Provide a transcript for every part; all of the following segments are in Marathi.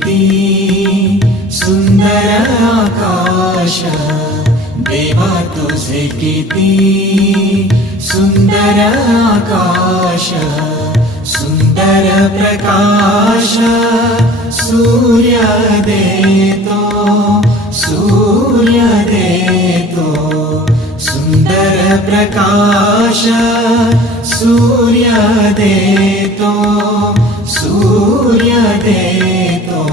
किती सुंदर आकाश, देवा तुझे किती सुंदर आकाश, सुंदर प्रकाश सूर्य देतो, सूर्य देतो, सुंदर प्रकाश सूर्य देतो, सूर्य देतो.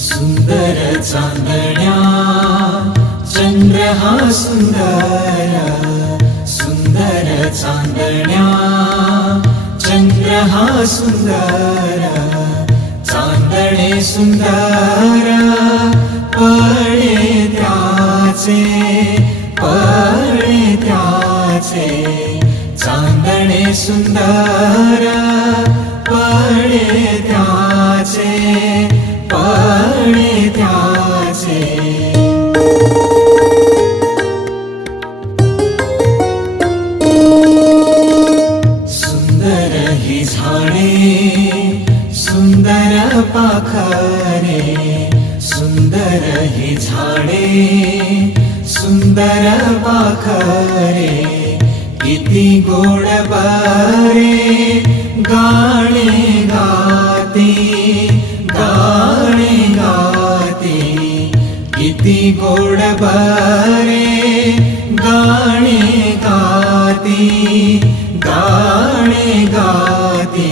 सुंदर चांदण्या चंद्र हा सुंदर, सुंदर चांदण्या चंद्र हा सुंदर, चांदणे सुंदर पळे त्याचे, पळे त्याचे, चांदणे सुंदर पळे त्याचे, पळे त्याचे. सुंदर ही झाडे सुंदर पाखरे, सुंदर ही झाडे सुंदर पाखरे, किती गोड बरे गाणे गाते, गाणे गाते, किती गोड बरे गाणे गाते, गाणे गाते.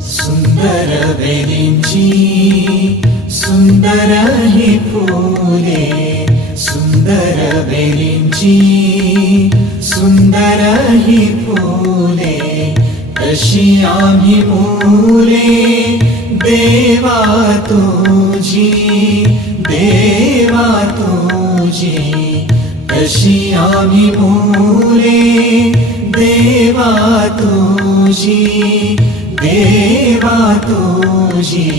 सुंदर वेलींची सुंदर ही फुले, सुंदर वेलींची सुंदर ही फुले, कशी आम्ही मुले देवा तुझी, देवा तुझी, कशी आम्ही मुले देवा तुझी, देवा तुझी.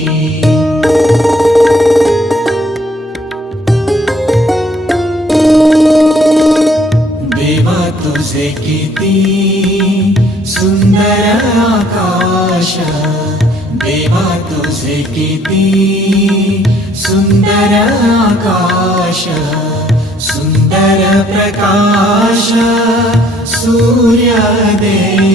देवा तुझे किती सुंदर आकाश, देवा तुझे किती सुंदर आकाश, सुंदर प्रकाश सूर्य देतो,